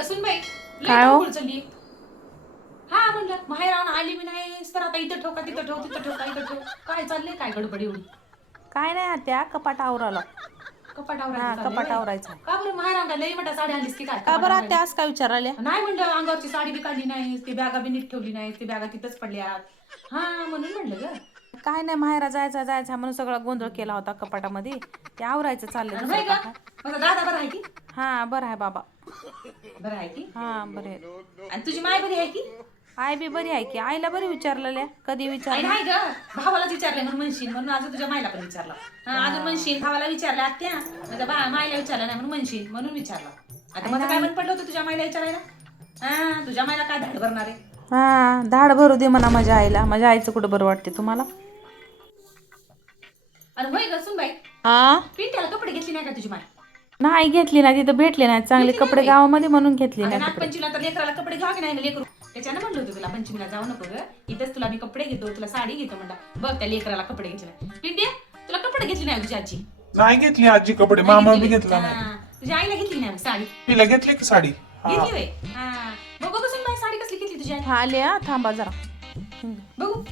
ग सुनबाई काय हो? चलली. हा म्हणलं माहेर आली मी नाही तर आता इथं ठेव का तिथं ठेव तिथं ठेव का इथं ठेव. काय चाललंय काय गडबड एवढी? काय नाही त्या कपाट आवराला. कपाट हा आवरायचं चाललंय कपाट व्हय? आवरायचं आहे. का बरं माहेर लई मोठा साडी आणलीस की काय का कपाट बरं आवरायला? त्या आज काय विचाराल्या? नाही म्हणलं अंगावरची साडी बी काढली नाही ती बॅगा बी नीट ठेवली नाही ती बॅगा तिथंच पडल्यात. हा म्हणून म्हणलं ग. काय नाही माहेरा जायचा म्हणून सगळा गोंधळ केला होता कपाटामध्ये. ते आवरायचं चाललंय आणि दुसरं होय काय ग काय. माझा दादा बरा आहे की? हा बरं आहे बाबा. बरं आहे की? हा बरे. आणि तुझी माय बरी आहे की? आई बी बरी आहे की. आईला बरी विचारलेल्या कधी आई विचारलं. नाही ग भावालाच विचारले म्हणून म्हणशील म्हणून अजून तुझ्या मायला पण विचारलं. अजून म्हणशील भावाला विचारलं आत्या माझ्या मायला विचारलं नाही म्हणून म्हणशील म्हणून विचारलं. आता माझं काय मन पडलं होतं तुझ्या मायला विचारायला. हा तुझ्या मायला काय धाड भरणार आहे? हा धाड भरू दे म्हणा माझ्या आईला. माझ्या आईचं कुठं बरं वाटते तुम्हाला? आणि होय ग सुनबाई हा पिंट्याला कपडे घेतली नाही का तुझी माय? नाही घेतली नाही तिथं भेटले नाही चांगले घेतली कपडे नाही? गावामध्ये म्हणून घेतले आता नाही कपडे. नागपंचमीला तर लेकराला कपडे घ्यावं की नाही ना लेकरू. त्याच्यानं म्हणलं होतं तुला पंचमीला जाऊ नको ग इथंच तुला मी कपडे घेतो तुला साडी घेतो म्हणला. बघ त्या लेकराला कपडे घेतले नाही. पिंट्या तुला कपडे घेतली नाही तुझी आजी? नाही घेतली आजी कपडे मामा बी घेतला नाही. तुझ्या आईला घेतली नाही साडी? तिला घेतली की साडी? घेतली होय. हा बघू बसून बाई साडी कसली घेतली तुझी आई? हा आले हा थांबा जरा. बघू.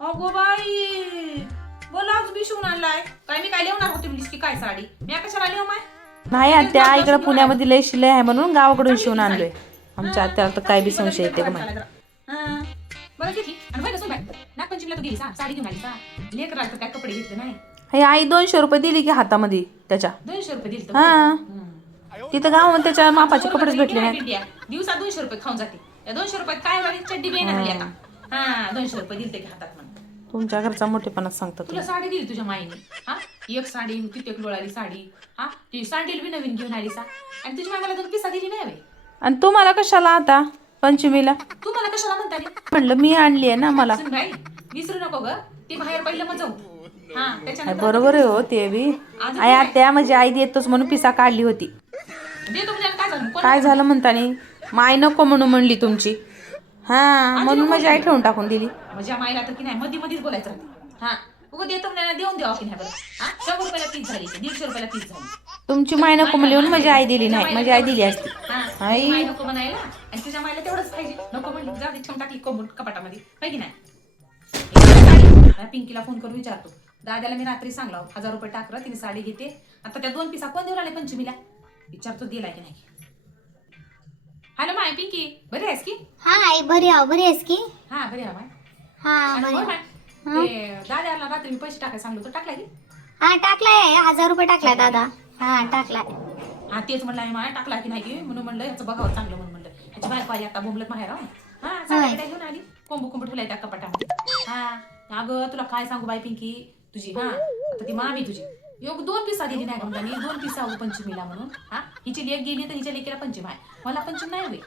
अगो बाई ब्लाऊज बी शिवून आणलाय. काय मी काय लिहणार होते म्हणलीस की काय साडी? मी कशाला लिहू माय? नाही आत्या इकडे पुण्यामध्ये लय शिलाई आहे म्हणून गावाकडून शिवून आणलोय. आमच्या आत्याला तर काय बी संशय येते का मला. बरं घेतली आणि बघ बाई नागपंचमीला तू गेली साडी घेऊन आली का? लेकराला तर काय कपडे घेतले नाही. हे आई 200 रुपये दिली की हातामध्ये त्याच्या. 200 रुपये दिले. हा तिथं गावामध्ये त्याच्या मापाचे कपडेच भेटले नाही. दिवसात 200 रुपये खाऊन जाते. या 200 रुपये काय वाली चड्डी बी नाही आता. हा 200 रुपये दिलते की हातात म्हणून. तुमच्या घरचा मोठेपणाच सांगतात. तुला साडी दिली तुझ्या माईने. हा एक साडी तिथे एक लोळाली साडी. हा ती सँडल बी नवीन घेऊन आली सा आणि तुझी माय मला 2 पिसा दिली नाही. आणि तुम्हाला कशाला आता पंचमीला? तू मला कशाला म्हणता म्हणलं मी आणली आहे ना मला. बाई विसरू नको ग ती बाहेर पहिलं मग जाऊ. हा त्याच्यानंतर बरोबर आहे हो ते बी. आई आत्या माझी आई देतोच म्हणून पिसा काढली होती. देतो म्हणजे काय झालं? काय झालं म्हणतानी माय नको म्हणून म्हणली तुमची. हा म्हणून माझी आई ठेवून टाकून दिली. माझ्या माईला तर की नाही मध्ये मध्येच बोलायचं राहते. हा उगं देतो म्हणजे देऊन द्यावा की नाही बरं. हा 100 रुपयाला तीच झाली 150 रुपयाला तीच झाली. तुमची माय नको म्हणली म्हणून माझी आई दिली नाही. माझी आई दिली असती. आई माई नको म्हणायला आणि तुझ्या माईला तेवढंच पाहिजे. नको म्हणली जाऊ दे ठेवून टाकली कोंबून कपाटामध्ये पाहिजे नाही. पिंकीला फोन करून विचारतो. दादाला मी रात्री सांगला 1000 रुपये टाकलं तिने साडी घेते. आता त्या 2 पिसा कोण देऊ लागले पंचमीला? विचारतो दिलाय की नाही. हॅलो माय पिंकी बरी आहेस की? हा आई बरी आहेस की? हा बरी आहे माय. हा आणि बरी होय माय, ते दादाला रात्री मी पैसे टाकायला सांगलो तर टाकलाय की? हा टाकलाय 1000 रुपये टाकलाय दादा. हा टाकलाय. हा तेच म्हणलं मी माय टाकला की नाही की म्हणून म्हणलं याचं बघावं चांगलं म्हणून म्हणलं. ह्याची बायको आली आता बोंबलत माहेर. हा साडी घेऊन आली कोंबू ठेवलाय त्या कपाटामध्ये. हा अगं तुला काय सांगू बाई पिंकी तुझी हा आता ती मामी तुझी 2 पिसा दिली नाही म्हणता मी 2 पिसा पंचमीला म्हणून. हा हिची लेक गेली तर हिच्या लेकीला पंचम आहे मला पंचम नाही होईल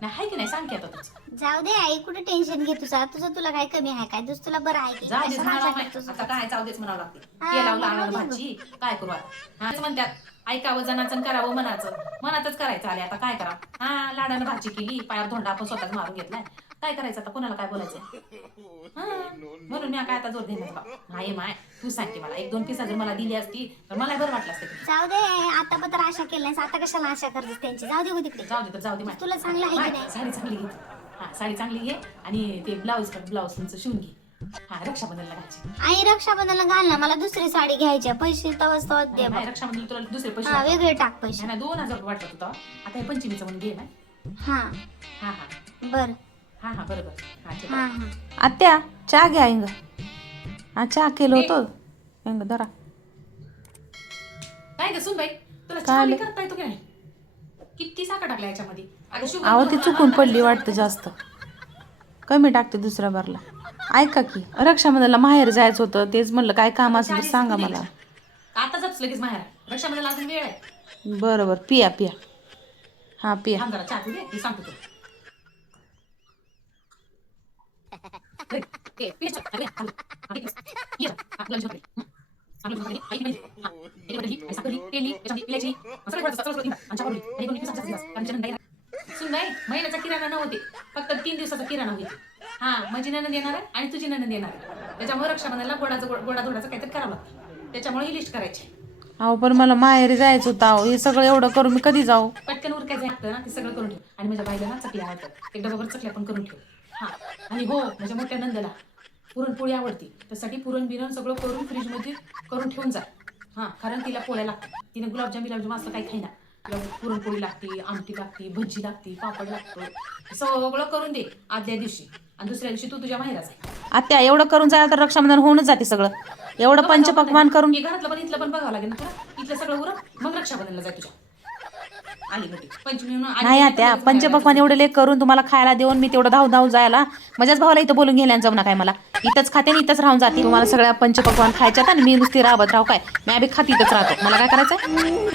नाही हाय की नाही सांग की आता तुझं. जाऊ दे आई कुठे टेन्शन घे तुझं तुला काय कमी आहे काय तुला बरं आहे की? जाऊ देच कशाला म्हणावं आशा माय. करतोस? आता काय जाऊ देच म्हणावं लागते हा, केला बरोबर लावणार आहे. भाजी काय करू आता. हा म्हणतात ऐकावं जनाचं करावं मनातच करायचं आले आता काय करा. हा लाडानं भाजी केली पायावर धोंडा आपण स्वतःच मारून घेतलाय काय करायचं आता कोणाला काय बोलायचं. हा म्हणून मी काय आता जोर देणार बा नाही माय तू सांगते मला 1-2 पिसा जर मला दिली असती तर मला बरं वाटलं असतं. जाऊ दे आता पण आशा केली नाहीस आता कशाला आशा करतेस त्यांची? जाऊ दे हो तिकडे. जाऊ दे माय. तुला चांगलं आहे की माय, नाही? साडी चांगली घे. हा साडी चांगली घे आणि ते ब्लाऊज तुमचं शिवून घे. हा रक्षाबंधनला घालची. आई रक्षाबंधनला घाल ना मला दुसरी साडी घ्यायची पैसे तवच दे बघ. रक्षाबंधन तुला दुसरे पैसे हा वेगळे टाक पैसे. नाही 2000 रुपये वाटत होता आता हे पंचमीचं म्हणून घे ना. हा हा बर हा बरोबर. हा ठीक हा आहे. हा आत्या चहा घ्या इंग. हा चहा केलं होतं इंग धरा. काय ग सुनबाई तुला काय चहा आलं? करता येतो की नाही? किती साखर टाकला याच्यामध्ये? अगं शुगर अहो ती घेऊन चुकून आला पडली तर वाटतं जास्त. कमी टाकते दुसऱ्या बारला. ऐका की रक्षाबंधनला माहेर जायचं होतं तेच म्हणलं काय काम असेल तर चहा सांगा दिली मला. का? आता जातोस लगेच माहेर रक्षाबंधनला अजून वेळ आहे. बरं पिया. हा पिया. थांब जरा चहा पिऊ दे मी सांगतो तुला. ये, ये, चहा, अरे, आलो. अरे, ये, हा, गुलाबजाम खाली. आपलं खाली, आई माहिती. हा, एक बटाटी, आई साखर, तेली, याच्यामध्ये इलायची, सगळं थोडंसं, सगळं थोडं, आणि चहा पावडर, आणि 2 पिसाचा दिवस, कारण त्याच्या नंतर सुनबाई महिन्याचा किराणा नव्हते फक्त 3 दिवसाचा किराणा होईल. हा माझी नणंद येणार आहे आणि तुझी नणंद येणार आहे त्याच्यामुळे रक्षाबंधनला गोडा धोडाचं काहीतरी करावं लागतं त्याच्यामुळे ही लिस्ट करायची. अहो पण मला माहेरी जायचं होतं अहो, हे सगळं एवढं करून मी कधी जाऊ? पटकन उरकायचं लागतं ना ते सगळं करून ठेव. आणि माझ्या बाईला ना चकल्या आवडतात, एक डबाभर चकल्या पण करून ठेव. हा आणि हो माझ्या मोठ्या नंदला पुरणपोळी आवडती, त्यासाठी पुरण बिरण सगळं करून फ्रीजमध्ये करून ठेवून जा. हा कारण तिला पोळ्या लागतात, तिने गुलाबजाम असलं काही खाईना. तिला पुरणपोळी लागते, आमटी लागते, भजी लागते, पापड लागतो, सगळं करून दे आदल्या दिवशी. आणि दुसऱ्या दिवशी तू तुझ्या माहेरात जाय. आत्या एवढं करून जायला तर रक्षाबंधन होऊनच जाते सगळं. एवढं पंचपक्वान करून हे घरातलं पण इथलं पण बघावं लागेल ना तुला. इथलं सगळं उरक मग रक्षाबंधनला जाय तुझ्या. आली मोठी पंचमी नाही आत्या, पंचपक्वान एवढे लेख करून तुम्हाला खायला देऊन मी तेवढं धाव जायला माझ्याच भावाला इथं बोलून घ्यायला जाऊ नका मला. इथंच खाते आणि इथंच राहून जाते. तुम्हाला सगळ्या पंचपक्वान खायच्यात आणि मी नुसती राबत राहू काय? मी आधी खाती इथंच राहतो. मला काय करायचंय?